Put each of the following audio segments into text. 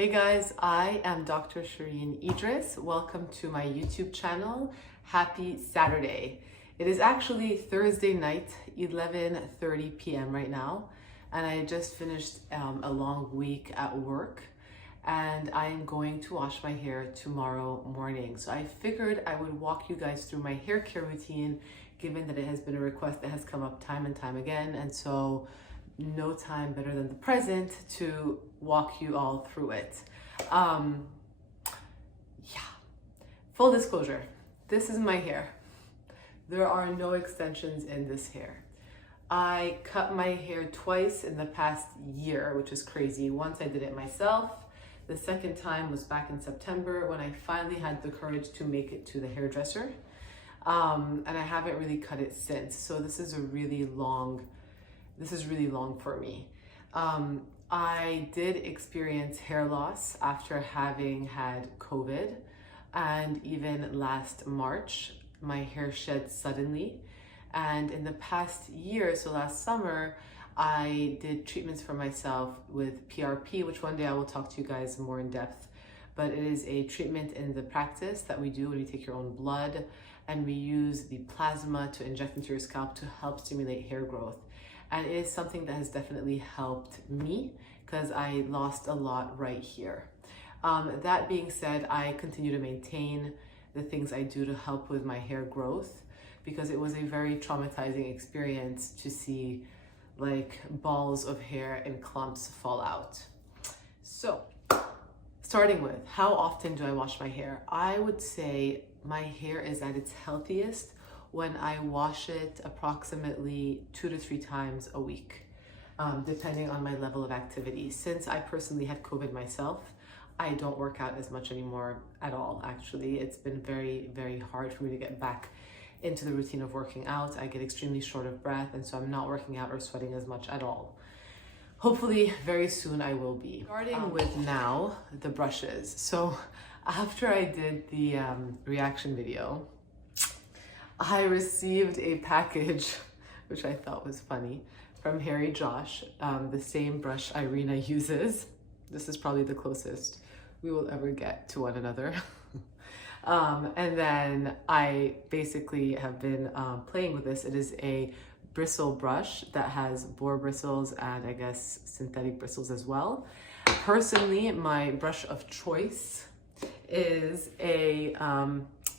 Hey guys, I am Dr. Shereene Idriss. Welcome to my YouTube channel. Happy Saturday. It is actually Thursday night, 11:30 p.m. right now, and I just finished a long week at work, and I am going to wash my hair tomorrow morning. So I figured I would walk you guys through my hair care routine, given that it has been a request that has come up time and time again, and so no time better than the present to walk you all through it. Full disclosure, this is my hair. There are no extensions in this hair. I cut my hair twice in the past year, which is crazy. Once I did it myself. The second time was back in September when I finally had the courage to make it to the hairdresser. And I haven't really cut it since. So this is really long for me. I did experience hair loss after having had COVID, and even last March, my hair shed suddenly. And in the past year, so last summer, I did treatments for myself with PRP, which one day I will talk to you guys more in depth. But it is a treatment in the practice that we do when we take your own blood, and we use the plasma to inject into your scalp to help stimulate hair growth. And it is something that has definitely helped me because I lost a lot right here. That being said, I continue to maintain the things I do to help with my hair growth, because it was a very traumatizing experience to see like balls of hair and clumps fall out. So, starting with how often do I wash my hair? I would say my hair is at its healthiest when I wash it approximately 2 to 3 times a week, depending on my level of activity. Since I personally had COVID myself, I don't work out as much anymore at all, actually. It's been very, very hard for me to get back into the routine of working out. I get extremely short of breath, and so I'm not working out or sweating as much at all. Hopefully, very soon I will be. Starting with now, the brushes. So after I did the reaction video, I received a package, which I thought was funny, from Harry Josh, the same brush Irina uses. This is probably the closest we will ever get to one another. And then I basically have been playing with this. It is a bristle brush that has boar bristles and I guess synthetic bristles as well. Personally, my brush of choice is a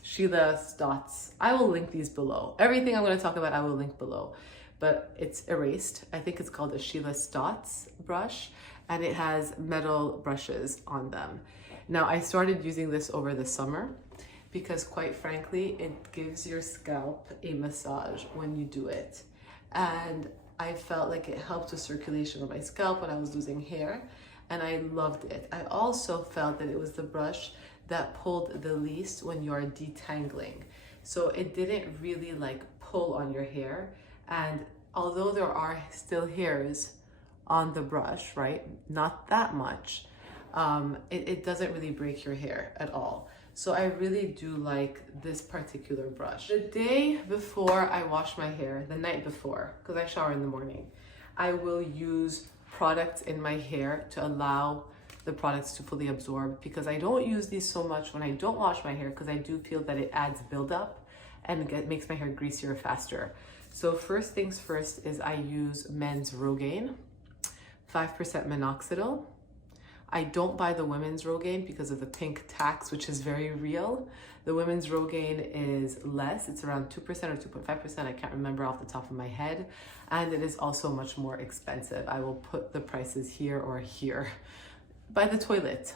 Sheila Stotts. I will link these below. Everything I'm going to talk about, I will link below. But it's erased. I think it's called a Sheila Stotts brush, and it has metal brushes on them. Now, I started using this over the summer because, quite frankly, it gives your scalp a massage when you do it. And I felt like it helped with circulation on my scalp when I was losing hair, and I loved it. I also felt that it was the brush that pulled the least when you're detangling. So it didn't really like pull on your hair. And although there are still hairs on the brush, right? Not that much. It doesn't really break your hair at all. So I really do like this particular brush. The day before I wash my hair, the night before, because I shower in the morning, I will use products in my hair to allow the products to fully absorb, because I don't use these so much when I don't wash my hair, because I do feel that it adds buildup and makes my hair greasier faster. So first things first is I use men's Rogaine, 5% minoxidil. I don't buy the women's Rogaine because of the pink tax, which is very real. The women's Rogaine is less. It's around 2% or 2.5%. I can't remember off the top of my head. And it is also much more expensive. I will put the prices here or here. By the toilet,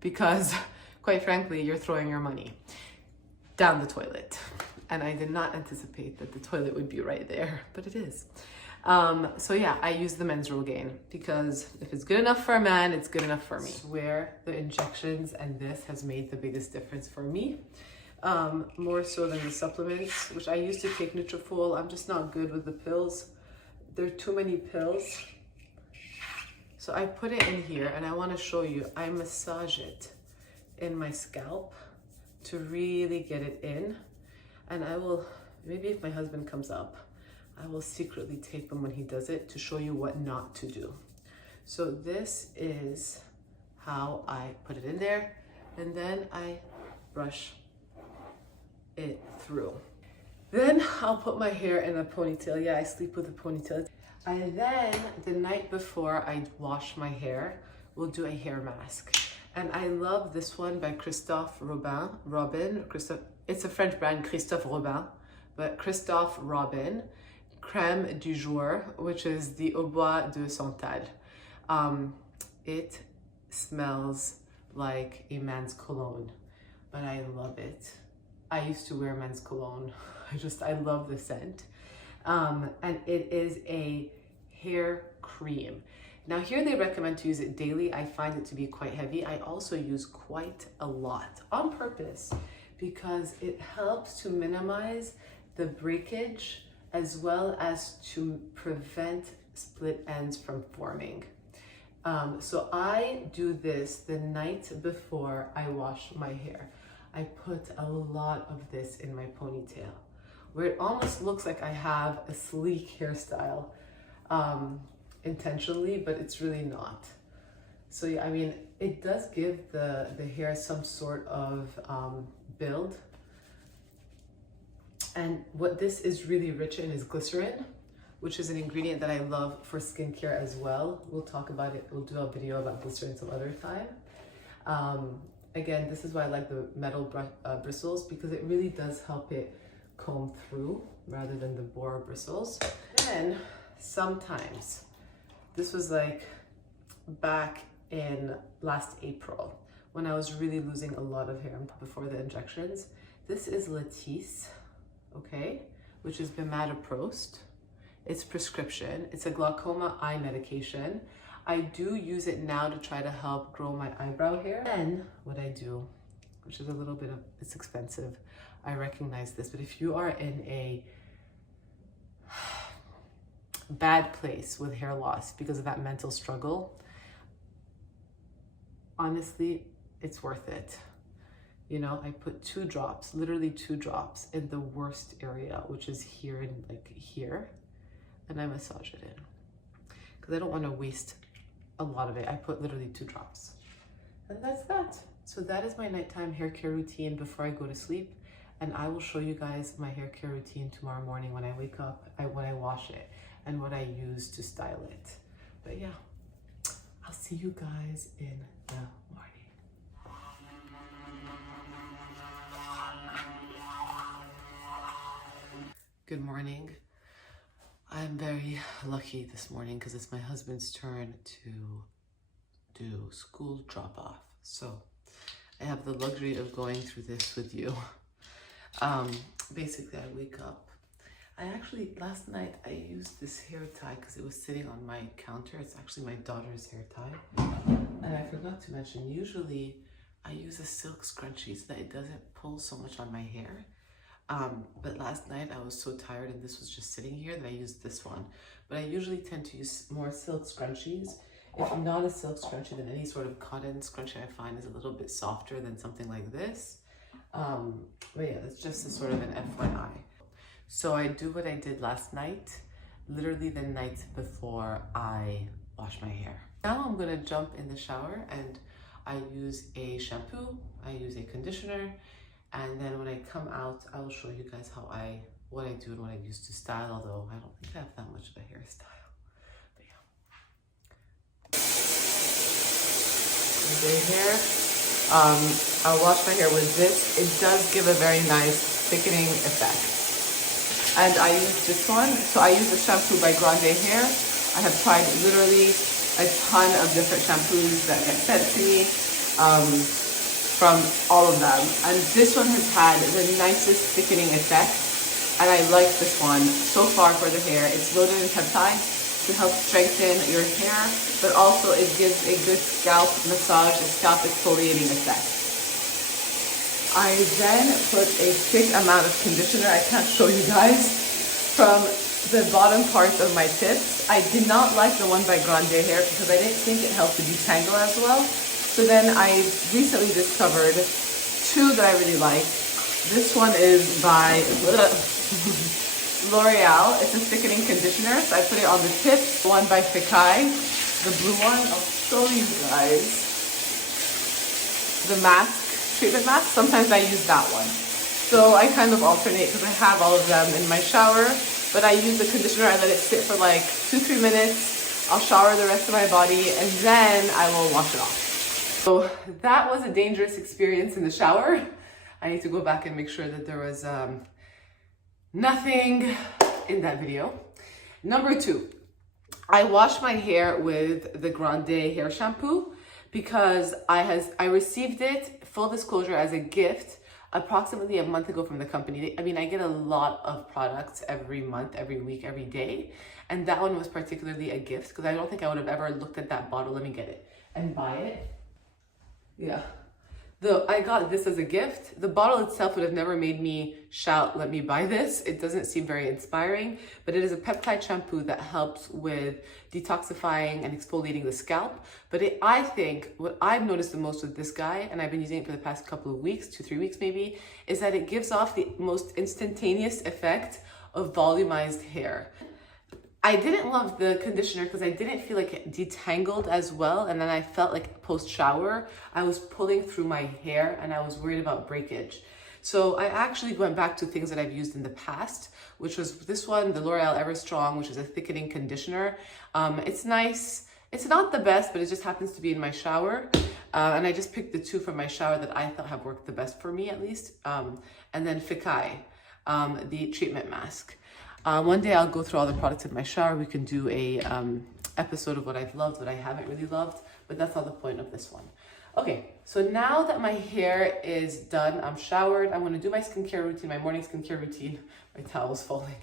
because quite frankly, you're throwing your money down the toilet. And I did not anticipate that the toilet would be right there, but it is. So yeah, I use the men's Rogaine because if it's good enough for a man, it's good enough for me. I swear the injections and this has made the biggest difference for me. More so than the supplements, which I used to take Nutrafol. I'm just not good with the pills. There are too many pills. So I put it in here, and I want to show you, I massage it in my scalp to really get it in. And I will, maybe if my husband comes up, I will secretly tape him when he does it to show you what not to do. So this is how I put it in there, and then I brush it through. Then I'll put my hair in a ponytail. Yeah, I sleep with a ponytail. And then the night before I wash my hair, we'll do a hair mask. And I love this one by Christophe Robin. It's a French brand, Christophe Robin, but Christophe Robin, Crème du Jour, which is the Au Bois de Santal. It smells like a man's cologne, but I love it. I used to wear men's cologne. I love the scent. And it is a hair cream. Now here they recommend to use it daily. I find it to be quite heavy. I also use quite a lot on purpose because it helps to minimize the breakage as well as to prevent split ends from forming. So I do this the night before I wash my hair. I put a lot of this in my ponytail, where it almost looks like I have a sleek hairstyle intentionally, but it's really not. So yeah, I mean, it does give the hair some sort of build. And what this is really rich in is glycerin, which is an ingredient that I love for skincare as well. We'll talk about it. We'll do a video about glycerin some other time. Again, this is why I like the metal bristles, because it really does help it comb through rather than the boar bristles. Then sometimes, this was like back in last April when I was really losing a lot of hair before the injections. This is Latisse, okay, which is Bimatoprost. It's prescription. It's a glaucoma eye medication. I do use it now to try to help grow my eyebrow hair. And what I do, which is a little bit of, it's expensive, I recognize this, but if you are in a bad place with hair loss because of that mental struggle, honestly, it's worth it. You know, I put 2 drops, literally 2 drops in the worst area, which is here and like here, and I massage it in because I don't want to waste a lot of it. I put literally 2 drops, and that's that. So that is my nighttime hair care routine before I go to sleep, and I will show you guys my hair care routine tomorrow morning when I wake up, when I wash it, and what I use to style it. But yeah, I'll see you guys in the morning. Good morning. I'm very lucky this morning because it's my husband's turn to do school drop-off. So I have the luxury of going through this with you. Basically, I wake up. Last night I used this hair tie because it was sitting on my counter. It's actually my daughter's hair tie. And I forgot to mention, usually I use a silk scrunchie so that it doesn't pull so much on my hair. But last night I was so tired and this was just sitting here that I used this one. But I usually tend to use more silk scrunchies. If not a silk scrunchie, then any sort of cotton scrunchie I find is a little bit softer than something like this. But yeah, that's just a sort of an FYI. So I do what I did last night, literally the night before I wash my hair. Now I'm gonna jump in the shower and I use a shampoo, I use a conditioner, and then when I come out, I will show you guys what I do and what I use to style, although I don't think I have that much of a hairstyle. But yeah. The hair, I'll wash my hair with this. It does give a very nice thickening effect. And I use this one. So I use the shampoo by Grande hair. I have tried literally a ton of different shampoos that get sent to me. From all of them, and this one has had the nicest thickening effect, and I like this one so far for the hair. It's loaded in peptide to help strengthen your hair, but also it gives a good scalp massage, a scalp exfoliating effect. I then put a thick amount of conditioner. I can't show you guys, from the bottom part of my tips. I did not like the one by Grande hair because I didn't think it helped to detangle as well. So then I recently discovered 2 that I really like. This one is by L'Oreal. It's a thickening conditioner, so I put it on the tip. One by Fekkai, the blue one. I'll show you guys. the mask, treatment mask, sometimes I use that one. So I kind of alternate because I have all of them in my shower, but I use the conditioner, I let it sit for like 2-3 minutes. I'll shower the rest of my body and then I will wash it off. So that was a dangerous experience in the shower. I need to go back and make sure that there was nothing in that video. Number 2, I wash my hair with the Grande hair shampoo because I received it, full disclosure, as a gift approximately a month ago from the company. I mean, I get a lot of products every month, every week, every day. And that one was particularly a gift because I don't think I would have ever looked at that bottle. Let me get it and buy it. Yeah. I got this as a gift. The bottle itself would have never made me shout, let me buy this. It doesn't seem very inspiring, but it is a peptide shampoo that helps with detoxifying and exfoliating the scalp. But I think what I've noticed the most with this guy, and I've been using it for the past couple of weeks, 2-3 weeks maybe, is that it gives off the most instantaneous effect of volumized hair. I didn't love the conditioner because I didn't feel like it detangled as well. And then I felt like post shower, I was pulling through my hair and I was worried about breakage. So I actually went back to things that I've used in the past, which was this one, the L'Oreal Ever Strong, which is a thickening conditioner. It's nice. It's not the best, but it just happens to be in my shower. And I just picked the 2 from my shower that I thought have worked the best for me, at least. And then Fekkai, the treatment mask. One day I'll go through all the products in my shower. We can do a episode of what I've loved, what I haven't really loved, but that's not the point of this one. Okay, so now that my hair is done, I'm showered, I'm gonna do my skincare routine, my morning skincare routine. My towel's falling.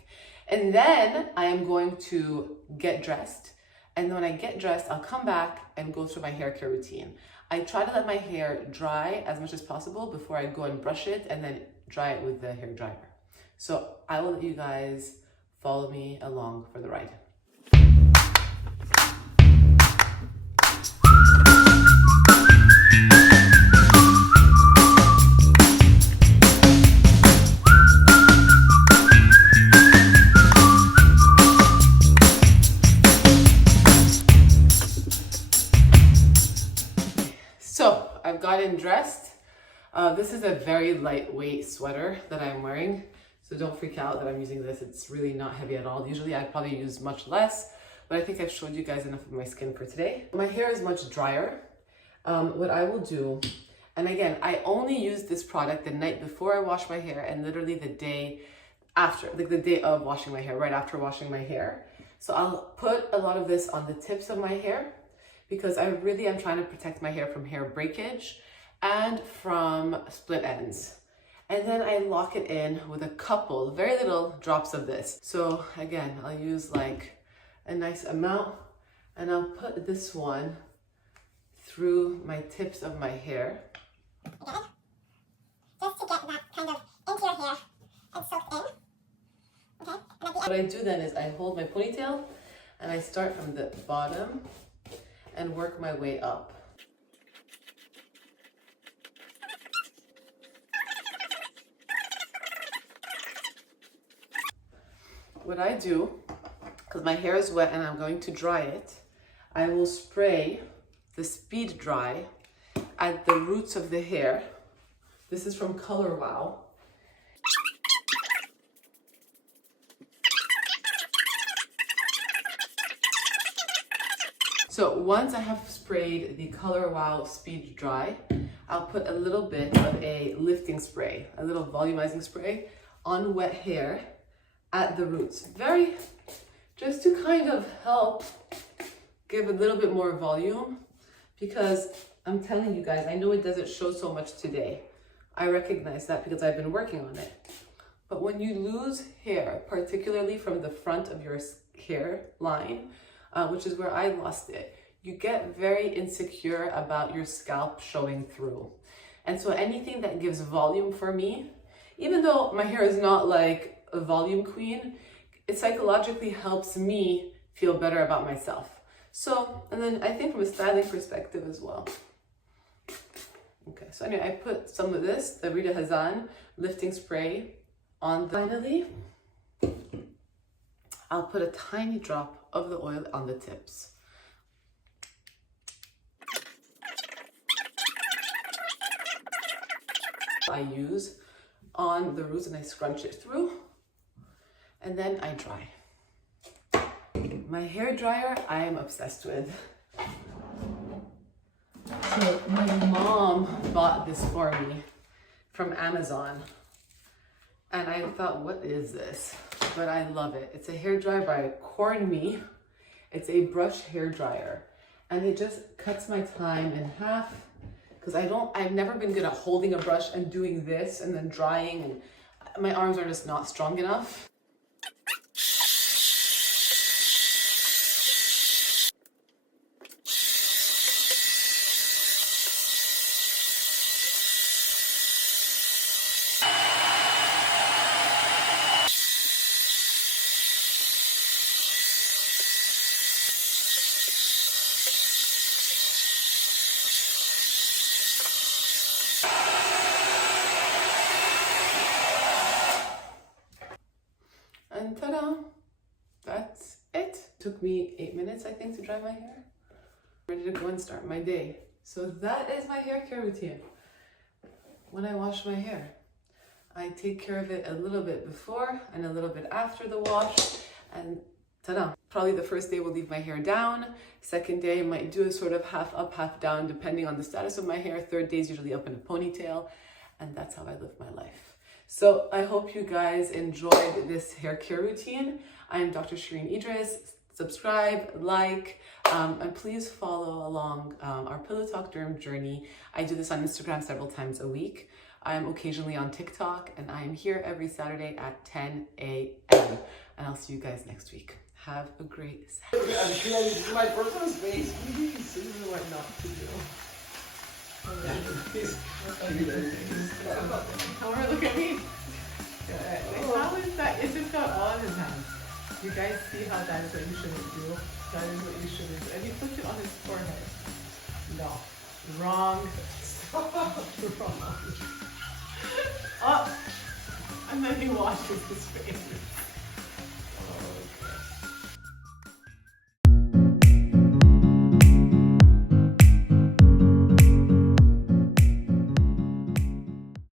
And then I am going to get dressed. And when I get dressed, I'll come back and go through my hair care routine. I try to let my hair dry as much as possible before I go and brush it and then dry it with the hair dryer. So I will let you guys follow me along for the ride. So I've gotten dressed. This is a very lightweight sweater that I'm wearing. So don't freak out that I'm using this. It's really not heavy at all. Usually I'd probably use much less, but I think I've showed you guys enough of my skin for today. My hair is much drier. What I will do, and again, I only use this product the night before I wash my hair and literally the day after, like the day of washing my hair, right after washing my hair. So I'll put a lot of this on the tips of my hair because I really am trying to protect my hair from hair breakage and from split ends. And then I lock it in with a couple, very little drops of this. So again, I'll use like a nice amount and I'll put this one through my tips of my hair. Again, just to get that kind of into your hair and soaked in. Okay. And what I do then is I hold my ponytail and I start from the bottom and work my way up. What I do, because my hair is wet and I'm going to dry it, I will spray the speed dry at the roots of the hair. This is from Color Wow. So once I have sprayed the Color Wow Speed Dry, I'll put a little bit of a lifting spray, a little volumizing spray on wet hair at the roots. Just to kind of help give a little bit more volume, because I'm telling you guys, I know it doesn't show so much today. I recognize that because I've been working on it. But when you lose hair, particularly from the front of your hair line, which is where I lost it, you get very insecure about your scalp showing through. And so anything that gives volume for me, even though my hair is not like a volume queen, it psychologically helps me feel better about myself. So, and then I think from a styling perspective as well. Okay, so anyway, I put some of this, the Rita Hazan lifting spray on. Finally, I'll put a tiny drop of the oil on the tips. I use on the roots and I scrunch it through and then I dry. My hair dryer I am obsessed with. So my mom bought this for me from Amazon and I thought, what is this? But I love it. It's a hair dryer by CORNMI. It's a brush hair dryer and it just cuts my time in half because I've never been good at holding a brush and doing this and then drying, and my arms are just not strong enough. And ta-da, that's it. Took me 8 minutes, I think, to dry my hair. Ready to go and start my day. So that is my hair care routine. When I wash my hair, I take care of it a little bit before and a little bit after the wash, and ta-da. Probably the first day will leave my hair down. Second day I might do a sort of half up, half down, depending on the status of my hair. Third day is usually up in a ponytail, and that's how I live my life. So I hope you guys enjoyed this hair care routine. I am Dr. Shereene Idriss. Subscribe, like, and please follow along our Pillow Talk Derm journey. I do this on Instagram several times a week. I am occasionally on TikTok, and I am here every Saturday at 10 a.m. And I'll see you guys next week. Have a great Saturday. This is my personal space. Please, this is what not to do. Homer, look at me. How is that? It just got all in his hands. You guys see how that is what you shouldn't do? That is what you shouldn't do. And he puts it on his forehead. No. Wrong. Wrong. Oh. And then he washes his face.